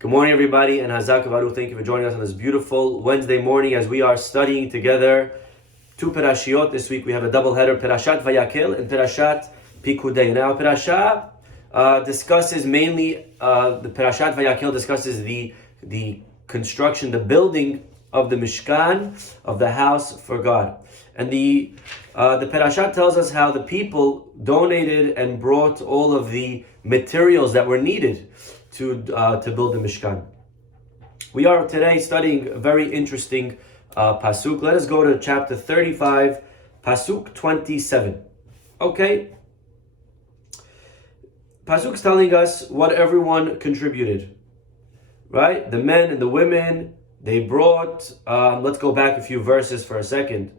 Good morning, everybody, and Hazak Baruch. Thank you for joining us on this beautiful Wednesday morning as we are studying together two Perashiot. This week we have a double header, Perashat Vayakhel and Perashat Pikudei. Now, Perashat discusses mainly, the Perashat Vayakhel discusses the construction, the building of the Mishkan, of the house for God. And the Perashat tells us how the people donated and brought all of the materials that were needed to build the Mishkan. We are today studying a very interesting Pasuk. Let us go to chapter 35, Pasuk 27. Okay? Pasuk's telling us what everyone contributed. Right? The men and the women, they brought, let's go back a few verses for a second.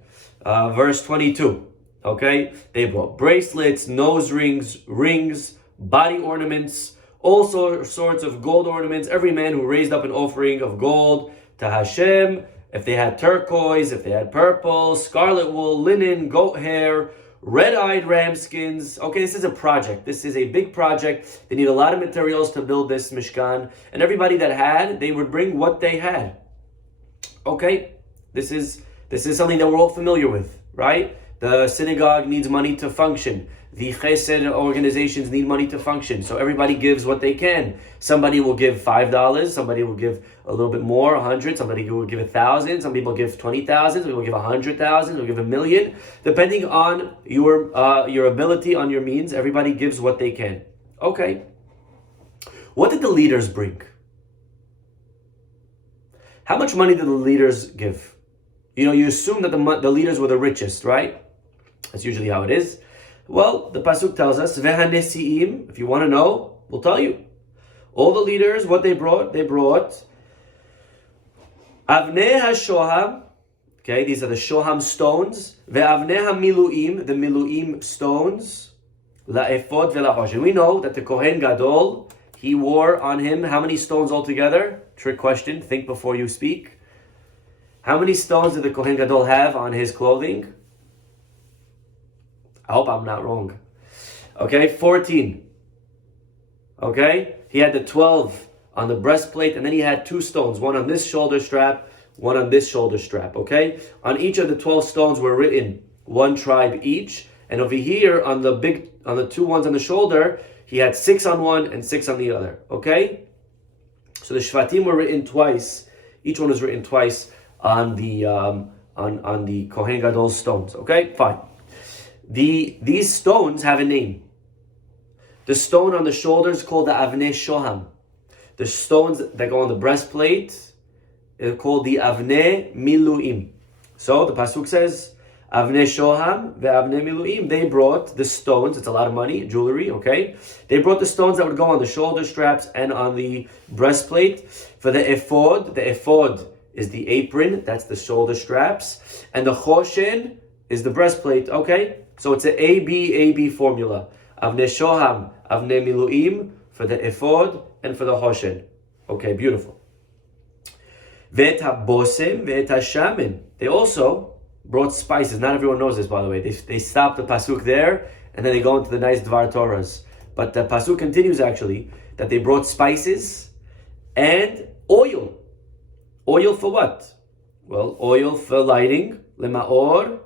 Verse 22. Okay? They brought bracelets, nose rings, body ornaments, all sorts of gold ornaments. Every man who raised up an offering of gold to Hashem, if they had turquoise, if they had purple, scarlet wool, linen, goat hair, red-eyed ram skins. Okay, this is a project. This is a big project. They need a lot of materials to build this Mishkan. And everybody that had, they would bring what they had. Okay, this is something that we're all familiar with, right? The synagogue needs money to function. The chesed organizations need money to function. So everybody gives what they can. Somebody will give $5. Somebody will give a little bit more, 100. Somebody will give 1,000. Some people give 20,000. Some people give 100,000. They'll give 1,000,000. Depending on your ability, on your means, everybody gives what they can. Okay. What did the leaders bring? How much money did the leaders give? You assume that the leaders were the richest, right? That's usually how it is. Well, the Pasuk tells us, Vehanesiim, if you want to know, we'll tell you. All the leaders, what they brought Avnei HaShoham, okay, these are the Shoham stones, Ve'avnei HaMiluim, the Miluim stones, La'efod ve'la'hoshen. We know that the Kohen Gadol, he wore on him, how many stones altogether? Trick question, think before you speak. How many stones did the Kohen Gadol have on his clothing? I hope I'm not wrong. Okay, 14. Okay, he had the 12 on the breastplate, and then he had 2 stones, one on this shoulder strap, one on this shoulder strap. Okay, on each of the 12 stones were written one tribe each, and over here on the 2 ones on the shoulder, he had 6 on one and 6 on the other. Okay, so the Shvatim were written twice. Each one was written twice on the Kohen Gadol's stones. Okay, fine. These stones have a name. The stone on the shoulder is called the Avnei Shoham. The stones that go on the breastplate are called the Avnei Miluim. So the Pasuk says, Avnei Shoham ve'Avnei Miluim. They brought the stones, it's a lot of money, jewelry, okay? They brought the stones that would go on the shoulder straps and on the breastplate. For the ephod is the apron, that's the shoulder straps. And the choshen is the breastplate, okay? So it's an A-B formula. Avnei Shoham, Avnei Miluim, for the ephod and for the choshen. Okay, beautiful. Ve'et ha-bosem, ve'et ha-shamen. They also brought spices. Not everyone knows this, by the way. They stop the Pasuk there, and then they go into the nice Dvar Torahs. But the Pasuk continues, actually, that they brought spices and oil. Oil for what? Well, oil for lighting, lema'or,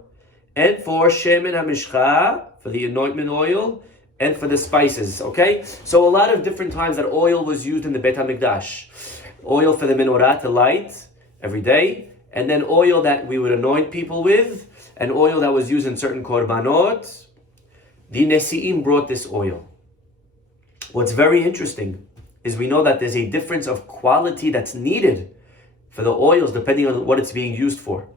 and for shemen hamishcha, for the anointment oil, and for the spices, okay? So a lot of different times that oil was used in the Beit HaMikdash. Oil for the menorah to light every day, and then oil that we would anoint people with, and oil that was used in certain korbanot. The Nesi'im brought this oil. What's very interesting is we know that there's a difference of quality that's needed for the oils depending on what it's being used for.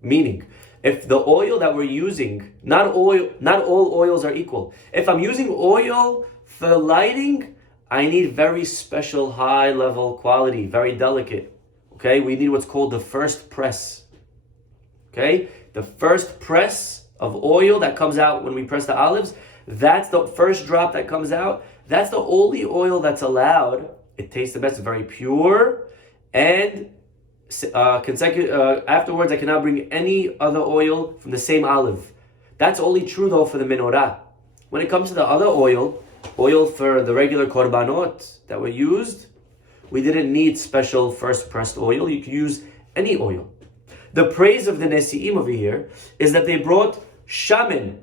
Meaning, if the oil that we're using, not all oils are equal. If I'm using oil for lighting, I need very special, high level quality, very delicate. Okay, we need what's called the first press. Okay, the first press of oil that comes out when we press the olives, that's the first drop that comes out. That's the only oil that's allowed. It tastes the best, it's very pure, and afterwards I cannot bring any other oil from the same olive. That's only true though for the menorah. When it comes to the other oil for the regular korbanot that were used, we didn't need special first pressed oil. You could use any oil. The praise of the Nesi'im over here is that they brought shaman,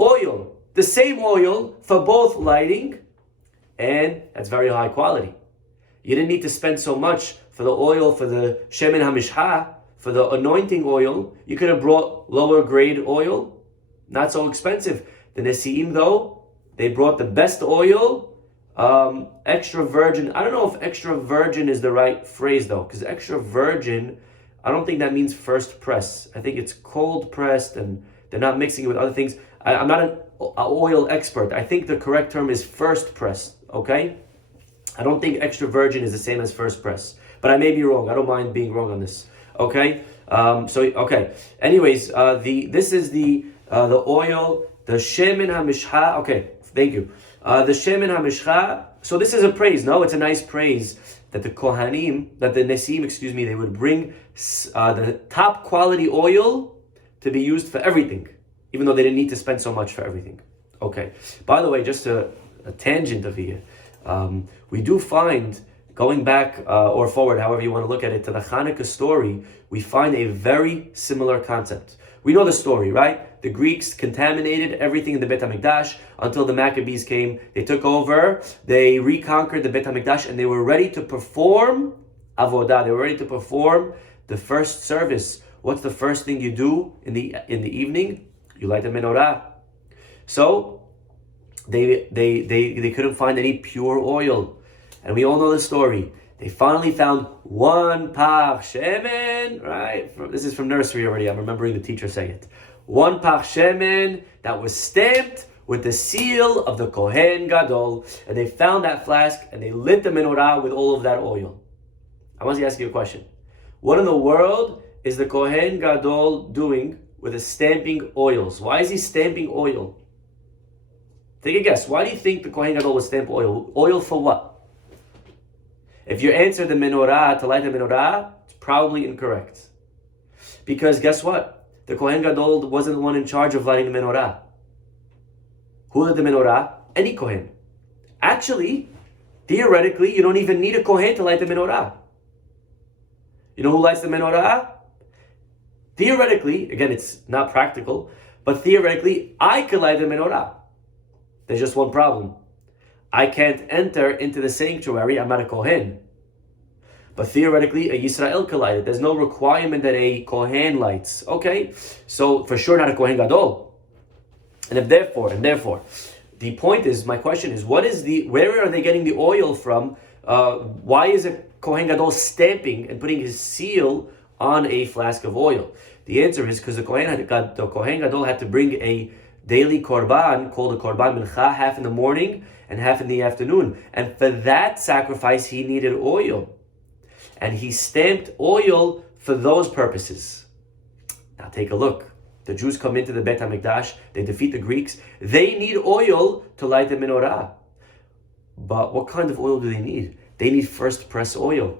oil, the same oil for both lighting, and that's very high quality. You didn't need to spend so much for the oil, for the shemen hamishha, for the anointing oil. You could have brought lower grade oil, not so expensive. The Nesi'im though, they brought the best oil, extra virgin. I don't know if extra virgin is the right phrase though, because extra virgin, I don't think that means first press. I think it's cold pressed and they're not mixing it with other things. I'm not an oil expert. I think the correct term is first press, okay? I don't think extra virgin is the same as first press, but I may be wrong. I don't mind being wrong on this, okay? Okay. Anyways, this is the oil, the shemen hamishcha. Okay, thank you. The shemen hamishcha. So this is a praise. No, it's a nice praise that the Kohanim, that the Nesim, they would bring the top quality oil to be used for everything, even though they didn't need to spend so much for everything. Okay. By the way, just a tangent over here. We do find, going back or forward, however you want to look at it, to the Hanukkah story, we find a very similar concept. We know the story, right? The Greeks contaminated everything in the Beit HaMikdash until the Maccabees came. They took over, they reconquered the Beit HaMikdash, and they were ready to perform avodah. They were ready to perform the first service. What's the first thing you do in the evening? You light the menorah. So they couldn't find any pure oil. And we all know the story. They finally found one pach shemen, right? This is from nursery already. I'm remembering the teacher saying it. One pach shemen that was stamped with the seal of the Kohen Gadol. And they found that flask and they lit the menorah with all of that oil. I want to ask you a question. What in the world is the Kohen Gadol doing with the stamping oils? Why is he stamping oil? Take a guess. Why do you think the Kohen Gadol would stamp oil? Oil for what? If you answer the menorah, to light the menorah, it's probably incorrect. Because guess what? The Kohen Gadol wasn't the one in charge of lighting the menorah. Who lit the menorah? Any Kohen. Actually, theoretically, you don't even need a Kohen to light the menorah. You know who lights the menorah? Theoretically, again, it's not practical, but theoretically, I could light the menorah. There's just one problem. I can't enter into the sanctuary. I'm not a Kohen. But theoretically, a Yisrael could light it. There's no requirement that a Kohen lights. Okay? So, for sure not a Kohen Gadol. And therefore, the point is, my question is, where are they getting the oil from? Why is a Kohen Gadol stamping and putting his seal on a flask of oil? The answer is because the Kohen Gadol had to bring a daily korban called a korban mincha, half in the morning and half in the afternoon. And for that sacrifice, he needed oil. And he stamped oil for those purposes. Now take a look. The Jews come into the Beit HaMikdash, they defeat the Greeks. They need oil to light the menorah. But what kind of oil do they need? They need first press oil.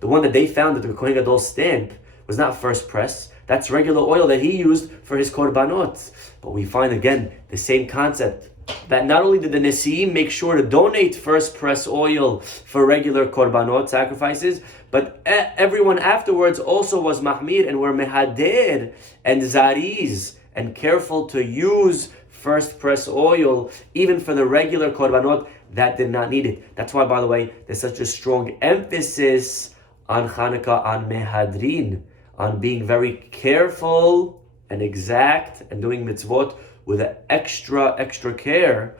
The one that they found that the Kohen Gadol stamp was not first press. That's regular oil that he used for his korbanot. But we find again the same concept, that not only did the Nesi'im make sure to donate first press oil for regular korbanot sacrifices, but everyone afterwards also was mahmir and were mehader and zariz and careful to use first press oil even for the regular korbanot that did not need it. That's why, by the way, there's such a strong emphasis on Hanukkah, on mehadrin, on being very careful and exact and doing mitzvot with an extra care,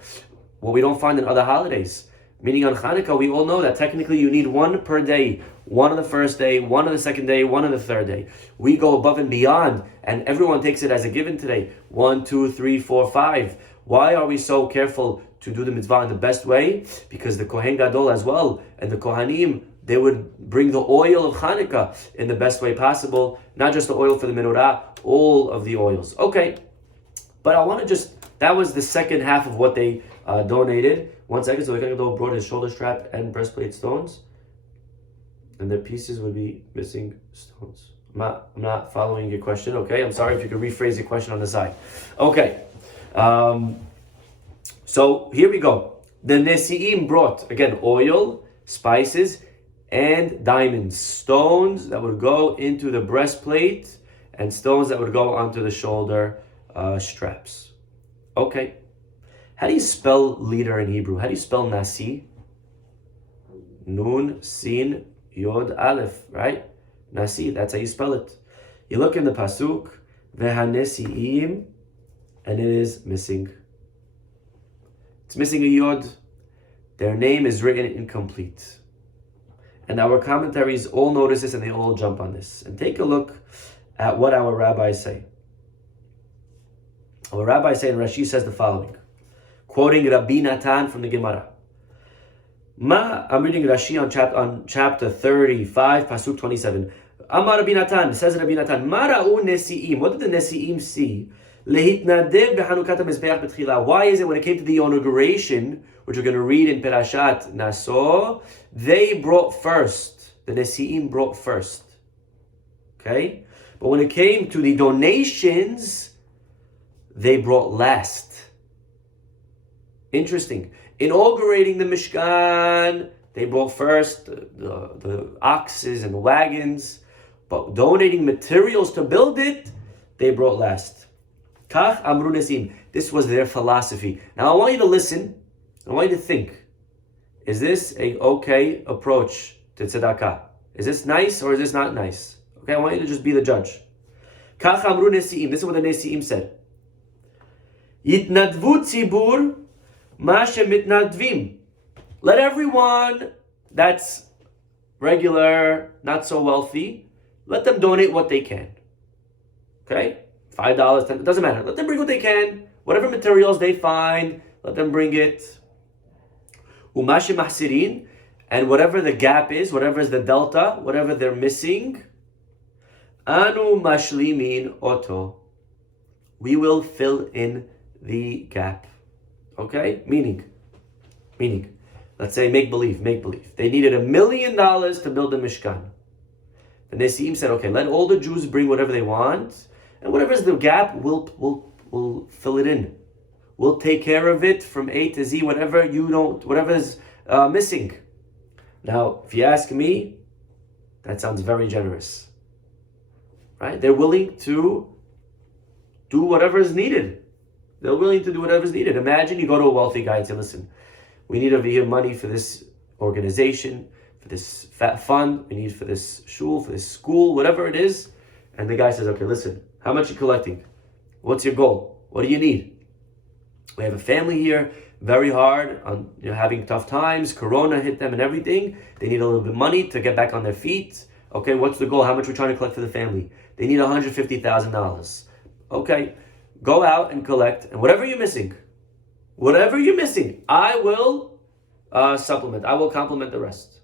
what we don't find in other holidays. Meaning on Hanukkah, we all know that technically you need one per day, one on the first day, one on the second day, one on the third day. We go above and beyond, and everyone takes it as a given today. 1, 2, 3, 4, 5. Why are we so careful to do the mitzvah in the best way? Because the Kohen Gadol as well, and the Kohanim, they would bring the oil of Hanukkah in the best way possible, not just the oil for the menorah, all of the oils. Okay, but I want to that was the second half of what they donated. 1 second, so the Kohen Gadol brought his shoulder strap and breastplate stones, and their pieces would be missing stones. I'm not following your question, okay? I'm sorry, if you could rephrase your question on the side. Okay, so here we go. The Nesi'im brought, again, oil, spices, and diamonds, stones that would go into the breastplate and stones that would go onto the shoulder straps. Okay. How do you spell leader in Hebrew? How do you spell Nasi? Nun, Sin, Yod, Aleph, right? Nasi, that's how you spell it. You look in the Pasuk, Vehanesiim, and it is missing. It's missing a Yod. Their name is written incomplete. And our commentaries all notice this and they all jump on this. And take a look at what our rabbis say. Our rabbis say, and Rashi says the following, quoting Rabbi Natan from the Gemara. I'm reading Rashi on chapter 35, Pasuk 27. Amar Rabbi Natan, says Rabbi Natan, Mara'u Nesi'im. What did the Nesi'im see? Lehitnadev behanukat hamizbeach betchila. Why is it when it came to the inauguration, which we're going to read in Perashat Naso, they brought first. The Nesi'im brought first. Okay? But when it came to the donations, they brought last. Interesting. Inaugurating the Mishkan, they brought first the oxes and the wagons, but donating materials to build it, they brought last. Kach amru nesim. This was their philosophy. Now I want you to listen. I want you to think. Is this a okay approach to tzedakah? Is this nice or is this not nice? Okay, I want you to just be the judge. Kach amru nesiim. This is what the nesiim said. Yitnadvu tzibur ma shemitnadvim. Let everyone that's regular, not so wealthy, let them donate what they can. Okay? $5, $10, it doesn't matter. Let them bring what they can. Whatever materials they find, let them bring it. Umashi mahsirin, and whatever the gap is, whatever is the delta, whatever they're missing, anu mashlimin oto. We will fill in the gap. Okay? Meaning, let's say make believe. They needed $1 million to build the Mishkan. The Nesiim said, okay, let all the Jews bring whatever they want, and whatever's the gap, we'll fill it in. We'll take care of it from A to Z, whatever's missing. Now, if you ask me, that sounds very generous. Right? They're willing to do whatever is needed. Imagine you go to a wealthy guy and say, listen, we need over here money for this organization, for this fund, we need for this shul, for this school, whatever it is. And the guy says, okay, listen, how much are you collecting? What's your goal? What do you need? We have a family here, very hard, having tough times. Corona hit them and everything. They need a little bit of money to get back on their feet. Okay, what's the goal? How much we're trying to collect for the family? They need $150,000. Okay, go out and collect. And whatever you're missing, I will supplement. I will complement the rest.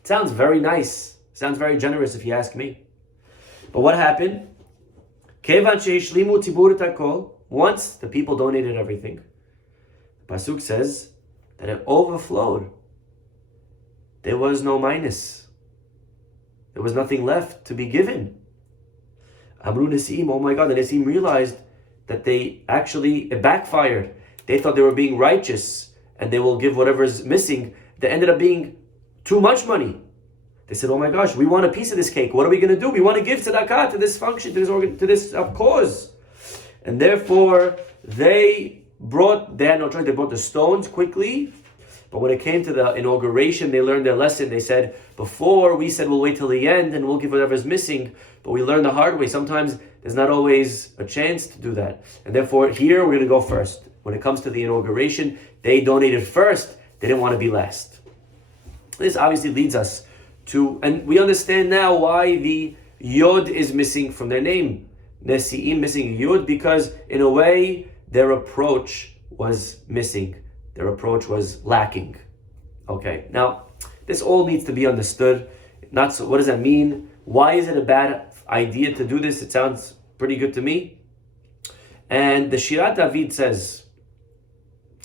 It sounds very nice. Sounds very generous if you ask me. But what happened? Once the people donated everything, the Pasuk says that it overflowed. There was no minus. There was nothing left to be given. Amru Nesim, oh my God, the Nesim realized that it backfired. They thought they were being righteous and they will give whatever's missing. That ended up being too much money. They said, oh my gosh, we want a piece of this cake. What are we going to do? We want to give tzedakah to this function, to this cause. And therefore, they had no choice. They brought the stones quickly. But when it came to the inauguration, they learned their lesson. They said, before we said we'll wait till the end and we'll give whatever's missing. But we learned the hard way. Sometimes there's not always a chance to do that. And therefore, here we're going to go first. When it comes to the inauguration, they donated first. They didn't want to be last. This obviously leads us to, and we understand now why the Yod is missing from their name. Nesi'im missing a Yod, because in a way, their approach was missing. Their approach was lacking. Okay, now, this all needs to be understood. Not so, what does that mean? Why is it a bad idea to do this? It sounds pretty good to me. And the Shirat David says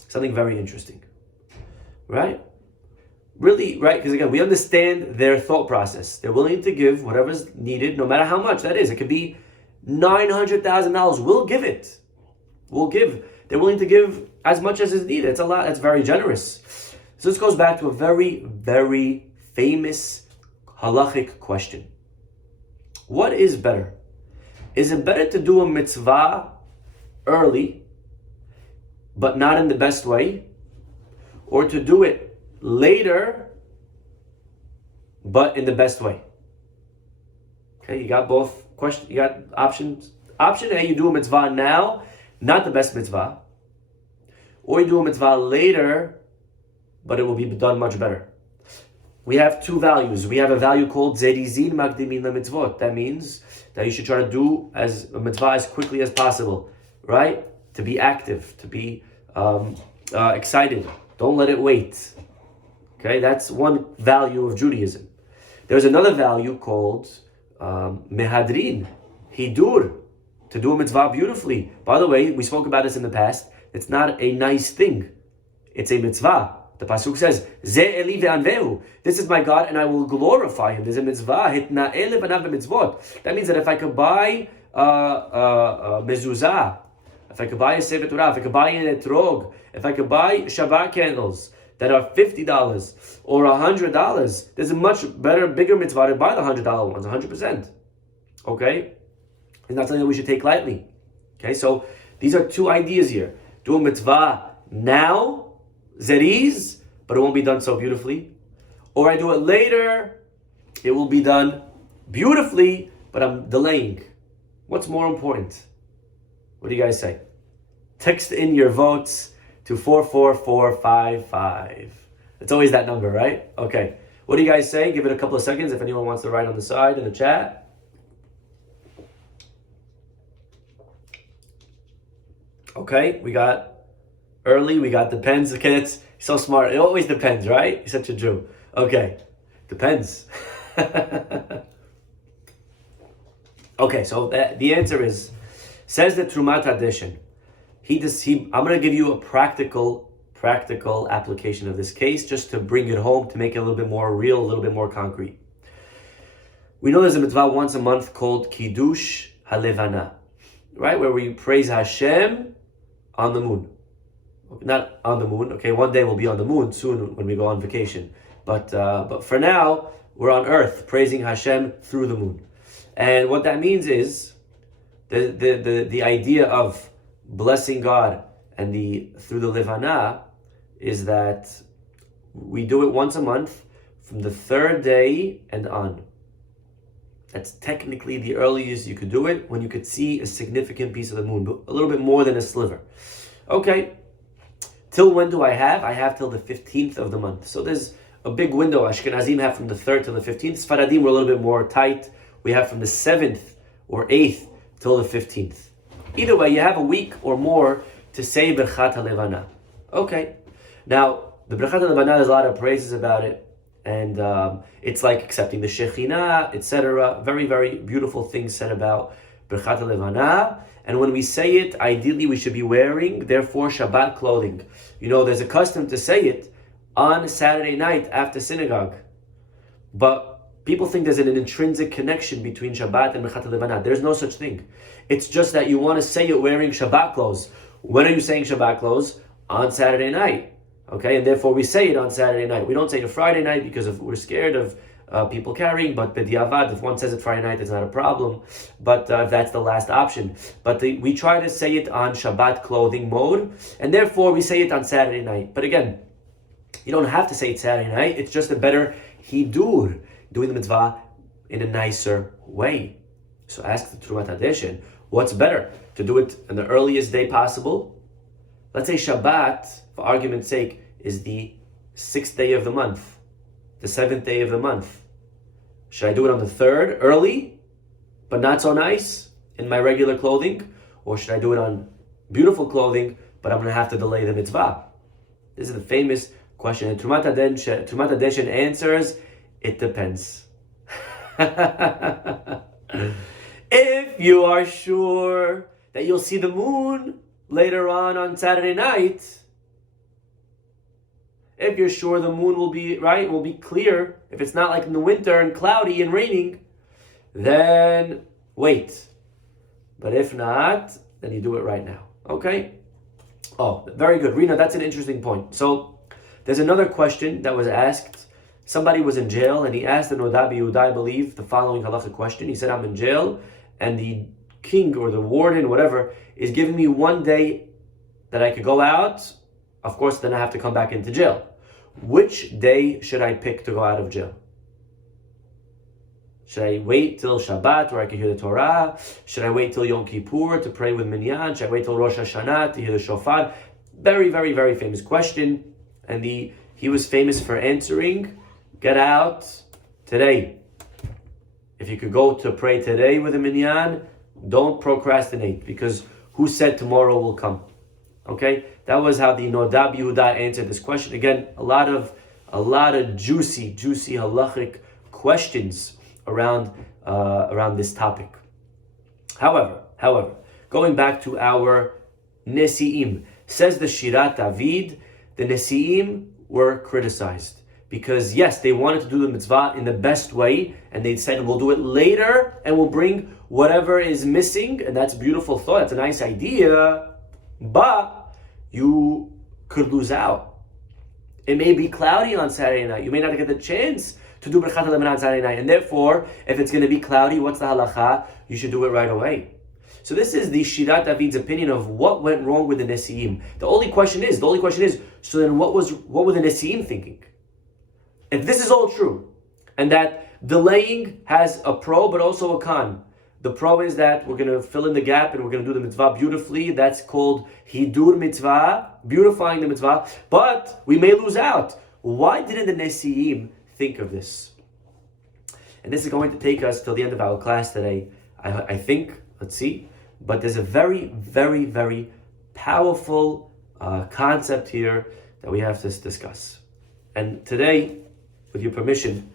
something very interesting. Right? Really, right? Because again, we understand their thought process. They're willing to give whatever's needed, no matter how much that is. It could be $900,000. We'll give it. We'll give. They're willing to give as much as is needed. It's a lot. That's very generous. So this goes back to a very, very famous halachic question. What is better? Is it better to do a mitzvah early, but not in the best way, or to do it later, but in the best way? Okay, you got both questions. You got options. Option A, you do a mitzvah now, not the best mitzvah, or you do a mitzvah later, but it will be done much better. We have two values. We have a value called zerizin makdimin lemitzvot. That means that you should try to do as a mitzvah as quickly as possible, right? To be active, to be excited. Don't let it wait. Okay, that's one value of Judaism. There's another value called mehadrin, hidur, to do a mitzvah beautifully. By the way, we spoke about this in the past. It's not a nice thing. It's a mitzvah. The Pasuk says, Ze Eli ve'anvehu. This is my God and I will glorify him. There's a mitzvah. Hitna'eh levanav b'mitzvot. That means that if I could buy mezuzah, if I could buy a Sefer Torah, if I could buy an etrog, if I could buy Shabbat candles that are $50 or $100, there's a much better, bigger mitzvah to buy the $100 ones, 100%. Okay? It's not something that we should take lightly. Okay, so these are two ideas here. Do a mitzvah now, zeriz, but it won't be done so beautifully. Or I do it later, it will be done beautifully, but I'm delaying. What's more important? What do you guys say? Text in your votes to 44455. It's always that number, right? Okay. What do you guys say? Give it a couple of seconds if anyone wants to write on the side in the chat. Okay, we got early, we got depends. Okay, that's so smart. It always depends, right? You're such a Jew. Okay, depends. Okay, so the answer is, says the Trumat Hadeshen. I'm going to give you a practical application of this case just to bring it home, to make it a little bit more real, a little bit more concrete. We know there's a mitzvah once a month called Kiddush HaLevana, right? Where we praise Hashem on the moon. Not on the moon, okay? One day we'll be on the moon soon when we go on vacation. But for now, we're on earth praising Hashem through the moon. And what that means is the idea of blessing God and through the Levana is that we do it once a month from the third day and on. That's technically the earliest you could do it, when you could see a significant piece of the moon, but a little bit more than a sliver. Okay, till when do I have? I have till the 15th of the month. So there's a big window. Ashkenazim have from the 3rd to the 15th. Sfaradim were a little bit more tight. We have from the 7th or 8th till the 15th. Either way, you have a week or more to say Birchat HaLevana. Okay, now the Birchat HaLevana, there's a lot of praises about it. And it's like accepting the Shekhinah, etc. Very, very beautiful things said about Birchat HaLevana. And when we say it, ideally we should be wearing, therefore, Shabbat clothing. You know, there's a custom to say it on Saturday night after synagogue. But people think there's an intrinsic connection between Shabbat and Birchat HaLevana. There's no such thing. It's just that you want to say it wearing Shabbat clothes. When are you saying Shabbat clothes? On Saturday night. Okay, and therefore we say it on Saturday night. We don't say it Friday night because we're scared of people carrying, but b'diavad, if one says it Friday night, it's not a problem. But that's the last option. But we try to say it on Shabbat clothing mode, and therefore we say it on Saturday night. But again, you don't have to say it Saturday night. It's just a better hidur, doing the mitzvah in a nicer way. So ask the Trumat Hadeshen, what's better? To do it on the earliest day possible? Let's say Shabbat, for argument's sake, is the 6th day of the month, the 7th day of the month. Should I do it on the 3rd, early, but not so nice, in my regular clothing? Or should I do it on beautiful clothing, but I'm going to have to delay the mitzvah? This is the famous question. And Trumat Hadeshen answers, it depends. If you are sure that you'll see the moon later on Saturday night, if you're sure the moon will be clear, if it's not like in the winter and cloudy and raining, then wait. But if not, then you do it right now. Okay? Oh, very good. Rina, that's an interesting point. So There's another question that was asked. Somebody was in jail and he asked the Noda B'Yehuda, I believe, the following halachic question. He said, I'm in jail and the king or the warden, whatever, is giving me one day that I could go out. Of course, then I have to come back into jail. Which day should I pick to go out of jail? Should I wait till Shabbat where I can hear the Torah? Should I wait till Yom Kippur to pray with Minyan? Should I wait till Rosh Hashanah to hear the Shofar? Very, very, very famous question. And he was famous for answering, get out today. If you could go to pray today with a Minyan, don't procrastinate, because who said tomorrow will come? Okay? That was how the Noda B'Yehuda answered this question. Again, a lot of juicy halachic questions around this topic. However, going back to our Nesi'im, says the Shirat David, the Nesi'im were criticized because yes, they wanted to do the mitzvah in the best way, and they said we'll do it later and we'll bring whatever is missing, and that's a beautiful thought, that's a nice idea, but you could lose out. It may be cloudy on Saturday night. You may not get the chance to do Birchat HaLeman on Saturday night. And therefore, if it's going to be cloudy, what's the halacha? You should do it right away. So this is the Shirat David's opinion of what went wrong with the Nesi'im. The only question is, so then what were the Nesi'im thinking? If this is all true, and that delaying has a pro but also a con. The pro is that we're going to fill in the gap and we're going to do the mitzvah beautifully. That's called Hidur Mitzvah, beautifying the mitzvah. But we may lose out. Why didn't the Nesi'im think of this? And this is going to take us till the end of our class today, I think. Let's see. But there's a very, very, very powerful concept here that we have to discuss. And today, with your permission,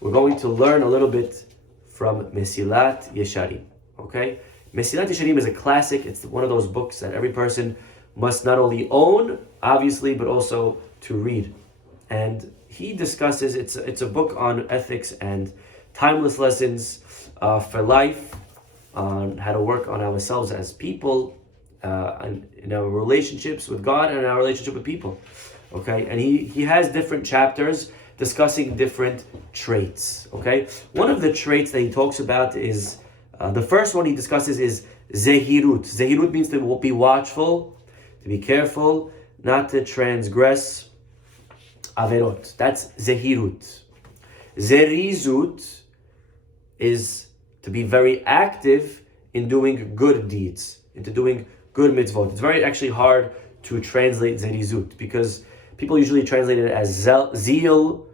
we're going to learn a little bit from Mesilat Yesharim. Okay? Mesilat Yesharim is a classic. It's one of those books that every person must not only own, obviously, but also to read. And he discusses, it's a book on ethics and timeless lessons for life, on how to work on ourselves as people, and in our relationships with God and our relationship with people. Okay? And he has different chapters discussing different traits. Okay? One of the traits that he talks about is, the first one he discusses is Zehirut. Zehirut means to be watchful, to be careful, not to transgress Averot. That's Zehirut. Zerizut is to be very active in doing good deeds, into doing good mitzvot. It's very actually hard to translate Zerizut because people usually translate it as zeal,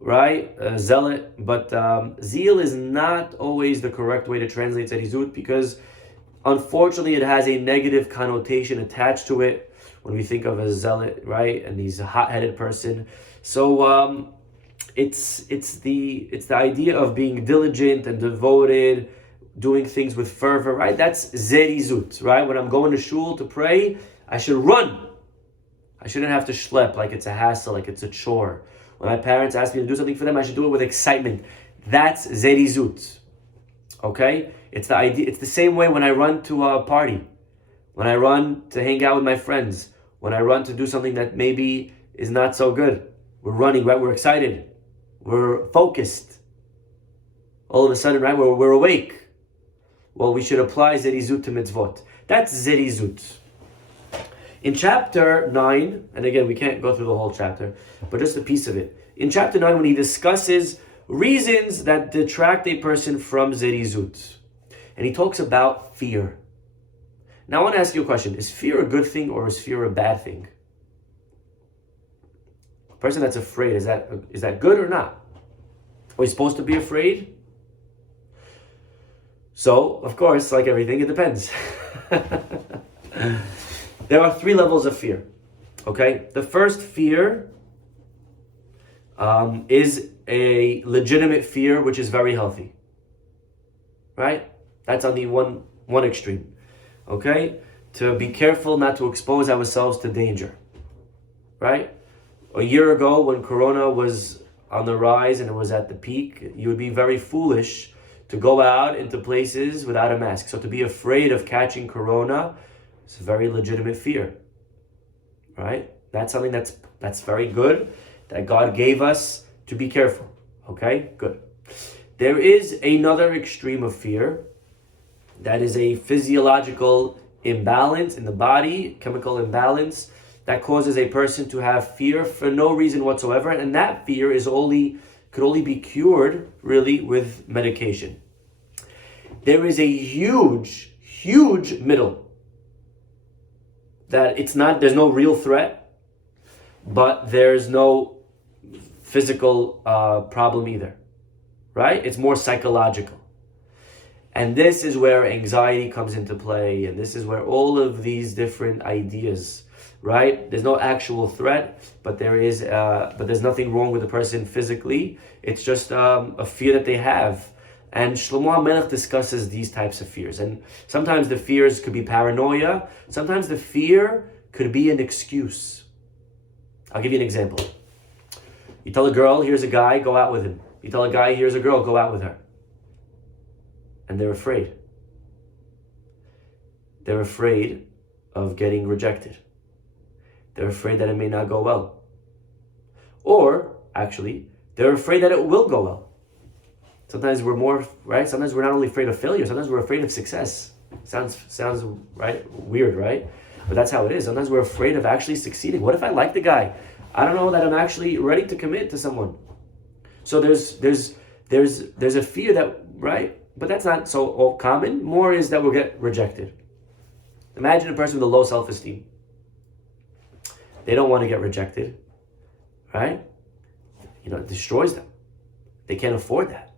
right? Zealot, but zeal is not always the correct way to translate Zerizut because unfortunately it has a negative connotation attached to it when we think of a zealot, right? And he's a hot-headed person. So it's the idea of being diligent and devoted, doing things with fervor, right? That's Zerizut, right? When I'm going to shul to pray, I should run. I shouldn't have to schlep like it's a hassle, like it's a chore. When my parents ask me to do something for them, I should do it with excitement. That's Zerizut. Okay? It's the idea. It's the same way when I run to a party, when I run to hang out with my friends, when I run to do something that maybe is not so good. We're running, right? We're excited. We're focused. All of a sudden, right? We're awake. Well, we should apply Zerizut to mitzvot. That's Zerizut. In chapter 9, and again, we can't go through the whole chapter, but just a piece of it. In chapter 9, when he discusses reasons that detract a person from Zerizut, and he talks about fear. Now, I want to ask you a question. Is fear a good thing or is fear a bad thing? A person that's afraid, is that good or not? Are we supposed to be afraid? So, of course, like everything, it depends. There are 3 levels of fear. Okay? The first fear is a legitimate fear, which is very healthy. Right? That's on the one extreme. Okay? To be careful not to expose ourselves to danger. Right? A year ago, when Corona was on the rise and it was at the peak, you would be very foolish to go out into places without a mask. So to be afraid of catching Corona, it's a very legitimate fear, right? That's something that's very good, that God gave us to be careful. Okay, good. There is another extreme of fear. That is a physiological imbalance in the body, chemical imbalance, that causes a person to have fear for no reason whatsoever. And that fear could only be cured, really, with medication. There is a huge, huge middle. That there's no real threat, but there's no physical problem either. Right? It's more psychological. And this is where anxiety comes into play, and this is where all of these different ideas, right? There's no actual threat, but there's nothing wrong with the person physically. It's just a fear that they have. And Shlomo HaMelech discusses these types of fears. And sometimes the fears could be paranoia. Sometimes the fear could be an excuse. I'll give you an example. You tell a girl, here's a guy, go out with him. You tell a guy, here's a girl, go out with her. And they're afraid. They're afraid of getting rejected. They're afraid that it may not go well. Or, actually, they're afraid that it will go well. Sometimes we're more, right? Sometimes we're not only afraid of failure, sometimes we're afraid of success. Sounds right? Weird, right? But that's how it is. Sometimes we're afraid of actually succeeding. What if I like the guy? I don't know that I'm actually ready to commit to someone. So there's a fear that, right? But that's not so common. More is that we'll get rejected. Imagine a person with a low self-esteem. They don't want to get rejected, right? It destroys them. They can't afford that,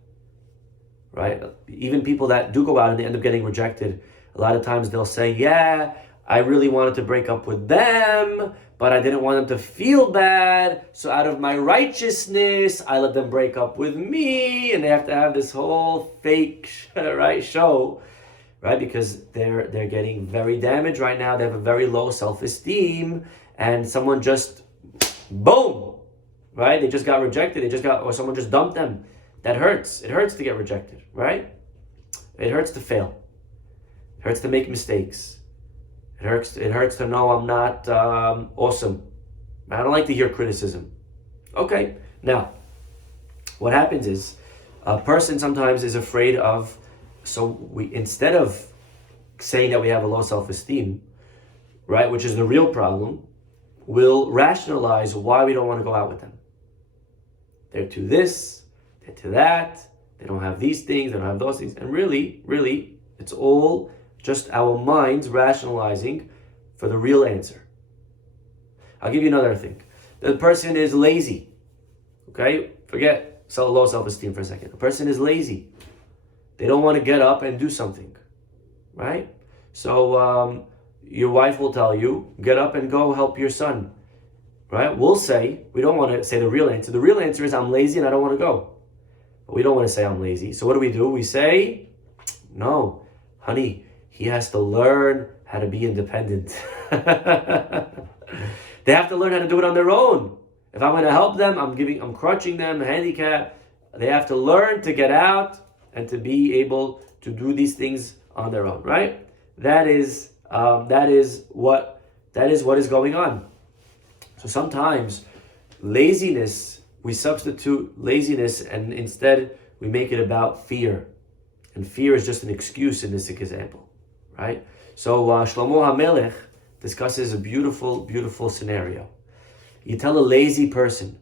right? Even people that do go out and they end up getting rejected, a lot of times they'll say, yeah, I really wanted to break up with them, but I didn't want them to feel bad, so out of my righteousness, I let them break up with me, and they have to have this whole fake, right, show, right, because they're getting very damaged right now. They have a very low self-esteem, and someone just, boom, right, they just got rejected, or someone just dumped them. That hurts. It hurts to get rejected, right? It hurts to fail. It hurts to make mistakes. It hurts to know I'm not awesome. I don't like to hear criticism. Okay, now, what happens is, a person sometimes is afraid of, instead of saying that we have a low self-esteem, right, which is the real problem, we'll rationalize why we don't want to go out with them. They're to this, they're to that, they don't have these things, they don't have those things, and really, it's all just our minds rationalizing for the real answer. I'll give you another thing. The person is lazy. Okay? Forget low self-esteem for a second. The person is lazy. They don't want to get up and do something. Right? So your wife will tell you, get up and go help your son. Right? We'll say, we don't want to say the real answer. The real answer is, I'm lazy and I don't want to go. But we don't want to say I'm lazy. So what do? We say, no, honey, he has to learn how to be independent. They have to learn how to do it on their own. If I'm going to help them, I'm crutching them, a handicap. They have to learn to get out and to be able to do these things on their own, right? That is what is going on. So sometimes laziness, we substitute laziness and instead we make it about fear. And fear is just an excuse in this example, right? So Shlomo HaMelech discusses a beautiful, beautiful scenario. You tell a lazy person,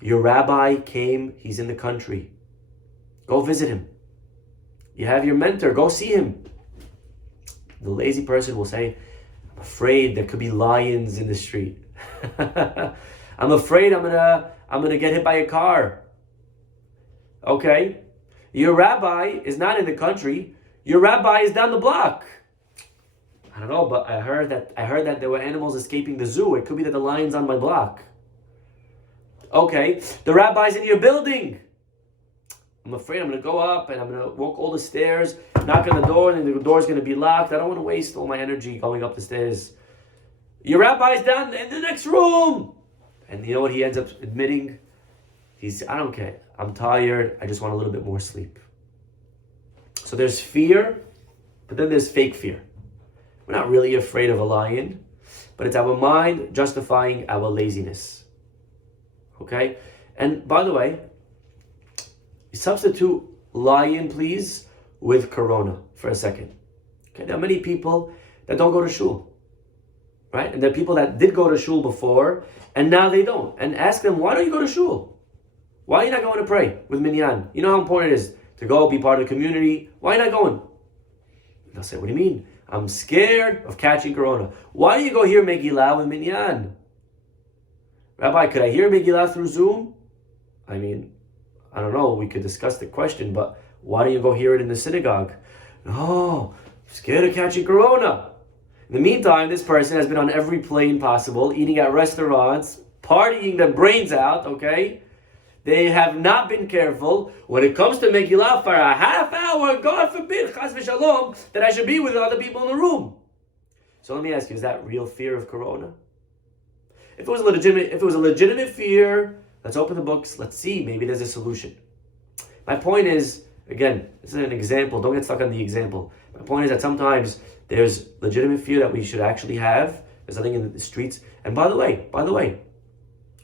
your rabbi came, he's in the country. Go visit him. You have your mentor, go see him. The lazy person will say, I'm afraid there could be lions in the street. I'm afraid I'm gonna get hit by a car. Okay? Your rabbi is not in the country. Your rabbi is down the block. I don't know, but I heard that there were animals escaping the zoo. It could be that the lion's on my block. Okay, the rabbi's in your building. I'm afraid I'm going to go up and I'm going to walk all the stairs, knock on the door, and the door's going to be locked. I don't want to waste all my energy going up the stairs. Your rabbi's down in the next room. And you know what he ends up admitting? I don't care. I'm tired. I just want a little bit more sleep. So there's fear, but then there's fake fear. We're not really afraid of a lion, but it's our mind justifying our laziness. Okay? And by the way, substitute lion, please, with corona for a second. Okay? There are many people that don't go to shul. Right? And there are people that did go to shul before, and now they don't. And ask them, why don't you go to shul? Why are you not going to pray with minyan? You know how important it is to go be part of the community. Why are you not going? They'll say, what do you mean? I'm scared of catching corona. Why do you go hear Megillah with minyan? Rabbi, could I hear Megillah through Zoom? I mean, I don't know. We could discuss the question, but why don't you go hear it in the synagogue? No, I'm scared of catching corona. In the meantime, this person has been on every plane possible, eating at restaurants, partying their brains out, okay? They have not been careful. When it comes to Megillah for a half hour, God forbid, chas v'shalom, that I should be with other people in the room. So let me ask you, is that real fear of corona? If it was a legitimate fear, let's open the books, let's see, maybe there's a solution. My point is, again, this is an example, don't get stuck on the example. My point is that sometimes there's legitimate fear that we should actually have. There's something in the streets. And by the way,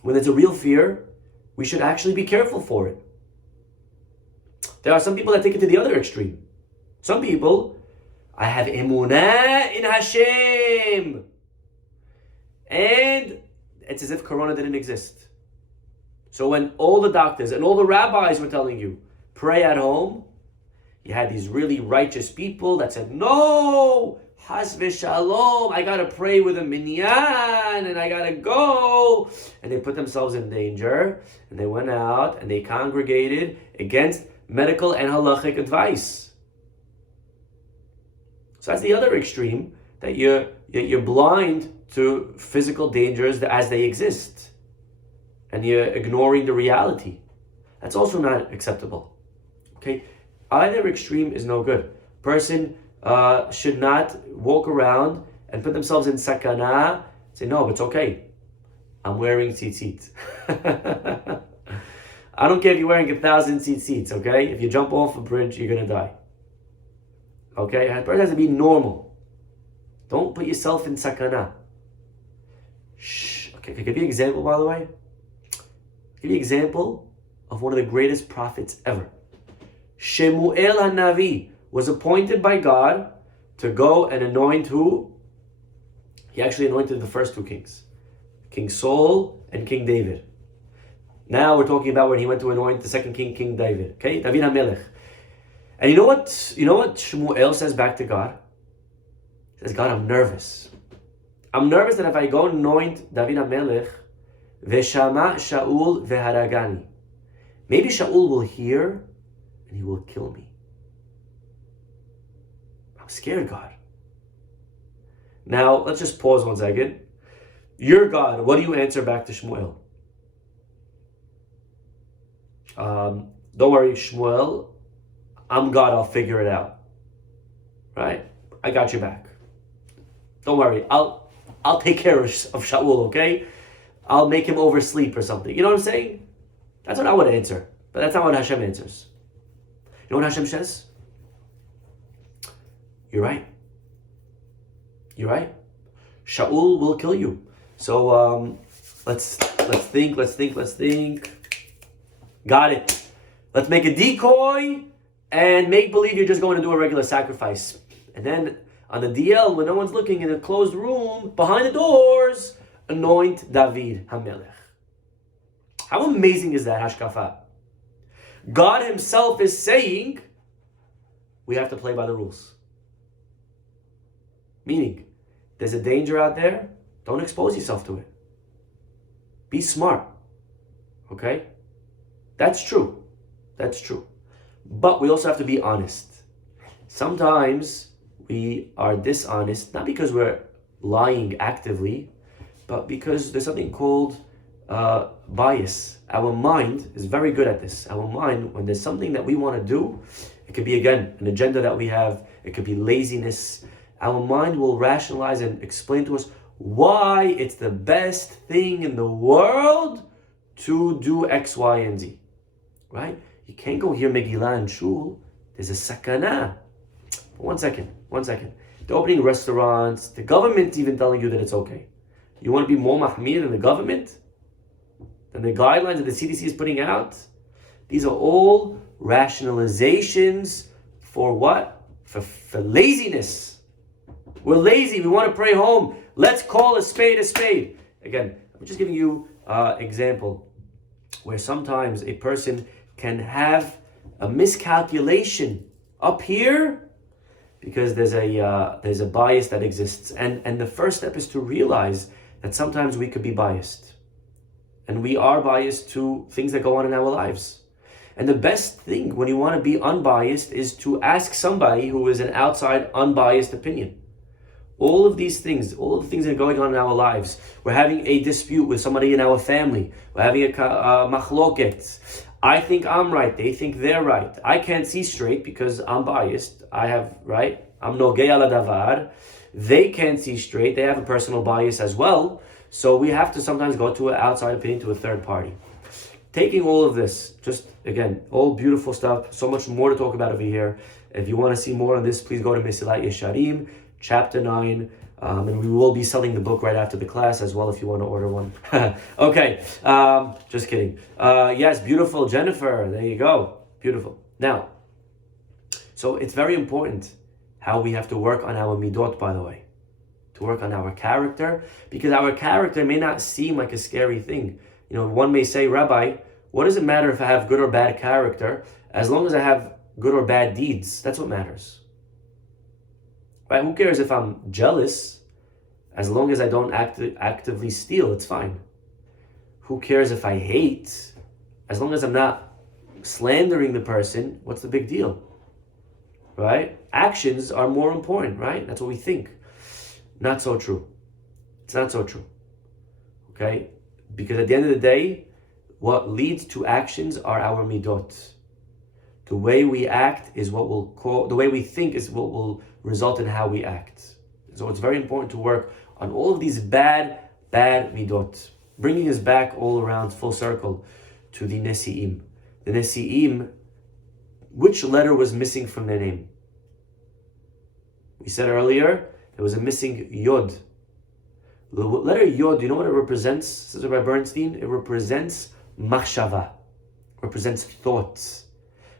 when there's a real fear, we should actually be careful for it. There are some people that take it to the other extreme. Some people, I have emunah in Hashem. And it's as if corona didn't exist. So when all the doctors and all the rabbis were telling you, pray at home, you had these really righteous people that said, no, has v'shalom, I gotta pray with a minyan, and I gotta go. And they put themselves in danger, and they went out, and they congregated against medical and halachic advice. So that's the other extreme, that you're blind to physical dangers as they exist. And you're ignoring the reality. That's also not acceptable. Okay? Either extreme is no good. Person should not walk around and put themselves in sakana, say, no, it's okay. I'm wearing tzitzit. I don't care if you're wearing 1,000 tzitzits, okay? If you jump off a bridge, you're going to die. Okay? A person has to be normal. Don't put yourself in sakana. Shh. Okay, can I give you an example, by the way? I'll give you an example of one of the greatest prophets ever. Shemuel HaNavi was appointed by God to go and anoint who? He actually anointed the first two kings, King Saul and King David. Now we're talking about when he went to anoint the second king, King David. Okay, David HaMelech. And you know what Shemuel says back to God? He says, God, I'm nervous. I'm nervous that if I go anoint David HaMelech, Veshama Shaul veharagani, maybe Shaul will hear and he will kill me. I'm scared, God. Now, let's just pause 1 second. You're God. What do you answer back to Shmuel? Don't worry, Shmuel. I'm God. I'll figure it out. Right? I got your back. Don't worry. I'll take care of Shaul, okay? I'll make him oversleep or something. You know what I'm saying? That's what I would answer. But that's not what Hashem answers. You know what Hashem says? You're right. You're right. Shaul will kill you. So let's think. Got it. Let's make a decoy and make believe you're just going to do a regular sacrifice. And then on the DL, when no one's looking in a closed room, behind the doors, anoint David HaMelech. How amazing is that, Hashkafa? God himself is saying, we have to play by the rules. Meaning, there's a danger out there, don't expose yourself to it. Be smart. Okay? That's true. That's true. But we also have to be honest. Sometimes we are dishonest, not because we're lying actively, but because there's something called bias. Our mind is very good at this. Our mind, when there's something that we want to do, it could be, again, an agenda that we have, it could be laziness. Our mind will rationalize and explain to us why it's the best thing in the world to do X, Y, and Z. Right? You can't go hear Megillah and Shul. There's a sakana. One second. They're opening restaurants. The government's even telling you that it's okay. You want to be more mahmir than the government? Than the guidelines that the CDC is putting out? These are all rationalizations for what? For laziness. We're lazy. We want to pray home. Let's call a spade a spade. Again, I'm just giving you an example where sometimes a person can have a miscalculation up here because there's a bias that exists. And the first step is to realize that sometimes we could be biased. And we are biased to things that go on in our lives. And the best thing when you want to be unbiased is to ask somebody who is an outside, unbiased opinion. All of these things, all of the things that are going on in our lives, we're having a dispute with somebody in our family, we're having a machloket. I think I'm right, they think they're right. I can't see straight because I'm biased. I have, right? I'm nogei ala davar. They can't see straight, they have a personal bias as well. So we have to sometimes go to an outside opinion, to a third party. Taking all of this, just again, all beautiful stuff, so much more to talk about over here. If you want to see more on this, please go to Mesilat Yesharim, chapter 9, and we will be selling the book right after the class as well if you want to order one. Okay, just kidding. Yes, beautiful, Jennifer, there you go, beautiful. Now, so it's very important how we have to work on our midot, by the way, to work on our character, because our character may not seem like a scary thing. You know, one may say, Rabbi, what does it matter if I have good or bad character, as long as I have good or bad deeds? That's what matters. Right? Who cares if I'm jealous? As long as I don't actively steal, it's fine. Who cares if I hate? As long as I'm not slandering the person, what's the big deal? Right? Actions are more important, right? That's what we think. Not so true. It's not so true. Okay? Because at the end of the day, what leads to actions are our midot. The way we act is what will call, the way we think is what will result in how we act. So it's very important to work on all of these bad midot. Bringing us back all around full circle to the Nesi'im. The Nesi'im, which letter was missing from their name? We said earlier, there was a missing Yod. The letter Yod, you know what it represents? Says by Bernstein, it represents machshava, represents thoughts.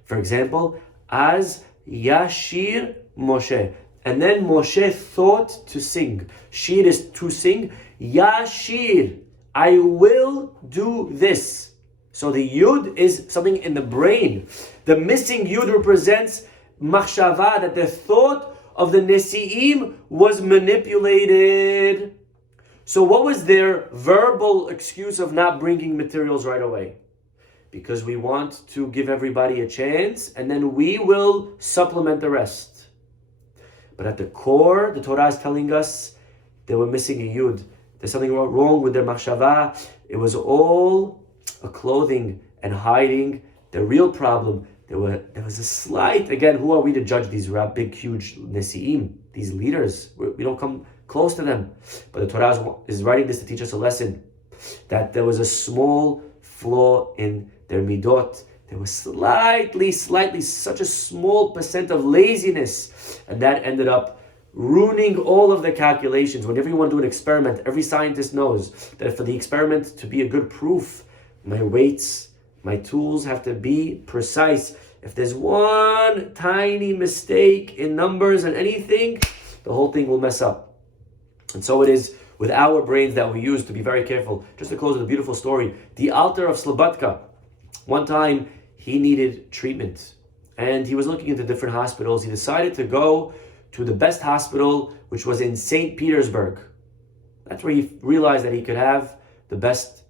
For example, as Yashir Moshe. And then Moshe thought to sing. Shir is to sing. Yashir, I will do this. So the Yud is something in the brain. The missing Yud represents machshava, that the thought of the Nesi'im was manipulated. So what was their verbal excuse of not bringing materials right away? Because we want to give everybody a chance, and then we will supplement the rest. But at the core, the Torah is telling us they were missing a Yud. There's something wrong with their machshava. It was all a clothing and hiding. The real problem, there was a slight, again, who are we to judge these big, huge Nesi'im, these leaders? We don't come close to them. But the Torah is writing this to teach us a lesson, that there was a small flaw in their midot. There was slightly, such a small percent of laziness, and that ended up ruining all of the calculations. Whenever you want to do an experiment, every scientist knows that for the experiment to be a good proof, my weights, my tools have to be precise. If there's one tiny mistake in numbers and anything, the whole thing will mess up. And so it is with our brains that we use to be very careful. Just to close with a beautiful story. The altar of Slobodka, one time he needed treatment and he was looking into different hospitals. He decided to go to the best hospital, which was in St. Petersburg. That's where he realized that he could have the best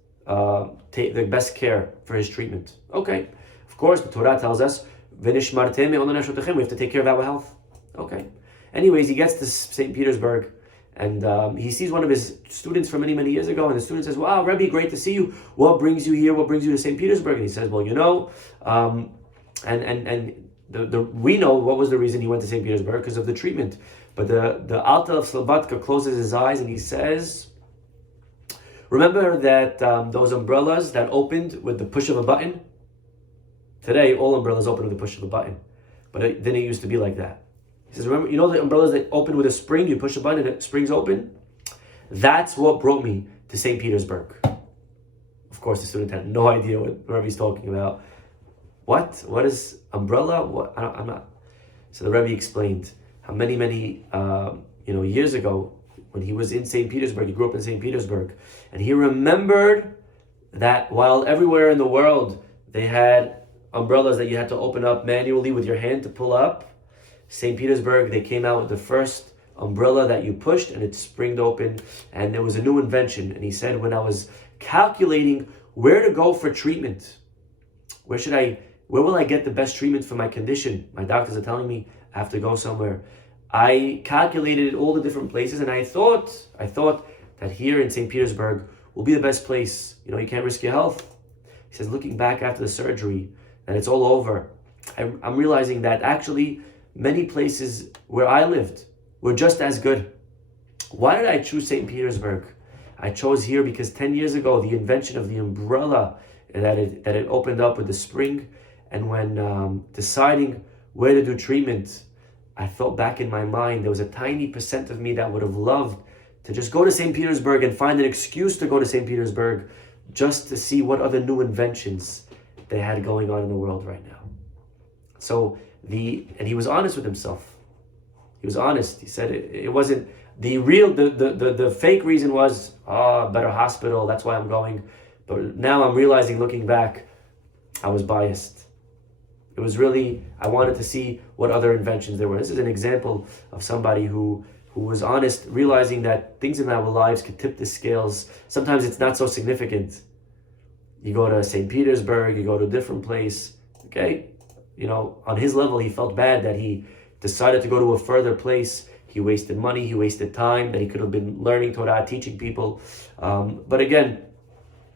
care for his treatment. Okay, of course, the Torah tells us, we have to take care of our health. Okay. Anyways, he gets to St. Petersburg, and he sees one of his students from many years ago, and the student says, wow, Rebbe, great to see you. What brings you here? What brings you to St. Petersburg? And he says, well, you know, we know what was the reason he went to St. Petersburg, because of the treatment. But the Alta of Slobodka closes his eyes and he says, remember that those umbrellas that opened with the push of a button? Today, all umbrellas open with the push of a button. But then it used to be like that. He says, remember, you know the umbrellas that open with a spring? You push a button and it springs open? That's what brought me to St. Petersburg. Of course, the student had no idea what the Rebbe's talking about. What? What is umbrella? What? I'm not. So the Rebbe explained how many years ago, when he was in St. Petersburg, he grew up in St. Petersburg, and he remembered that while everywhere in the world they had umbrellas that you had to open up manually with your hand to pull up, St. Petersburg, they came out with the first umbrella that you pushed and it springed open, and it was a new invention. And he said, when I was calculating where to go for treatment, where will I get the best treatment for my condition? My doctors are telling me I have to go somewhere. I calculated all the different places, and I thought that here in St. Petersburg will be the best place. You can't risk your health. He says, looking back after the surgery, that it's all over, I'm realizing that actually many places where I lived were just as good. Why did I choose St. Petersburg? I chose here because 10 years ago, the invention of the umbrella that it opened up with the spring, and when deciding where to do treatment, I felt back in my mind there was a tiny percent of me that would have loved to just go to St. Petersburg and find an excuse to go to St. Petersburg just to see what other new inventions they had going on in the world right now. And he was honest with himself. He was honest. He said it wasn't the real, the fake reason was, better hospital, that's why I'm going. But now I'm realizing, looking back, I was biased. It was really, I wanted to see what other inventions there were. This is an example of somebody who was honest, realizing that things in our lives could tip the scales. Sometimes it's not so significant. You go to St. Petersburg, you go to a different place, okay? On his level, he felt bad that he decided to go to a further place. He wasted money, he wasted time that he could have been learning Torah, teaching people. But again,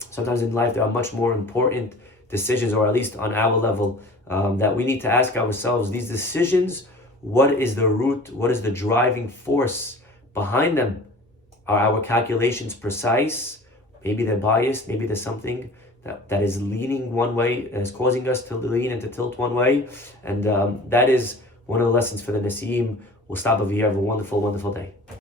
sometimes in life there are much more important decisions, or at least on our level, that we need to ask ourselves, these decisions, what is the root, what is the driving force behind them? Are our calculations precise? Maybe they're biased, maybe there's something that is leaning one way, and is causing us to lean and to tilt one way. And that is one of the lessons for the Nesiim. We'll stop over here. Have a wonderful, wonderful day.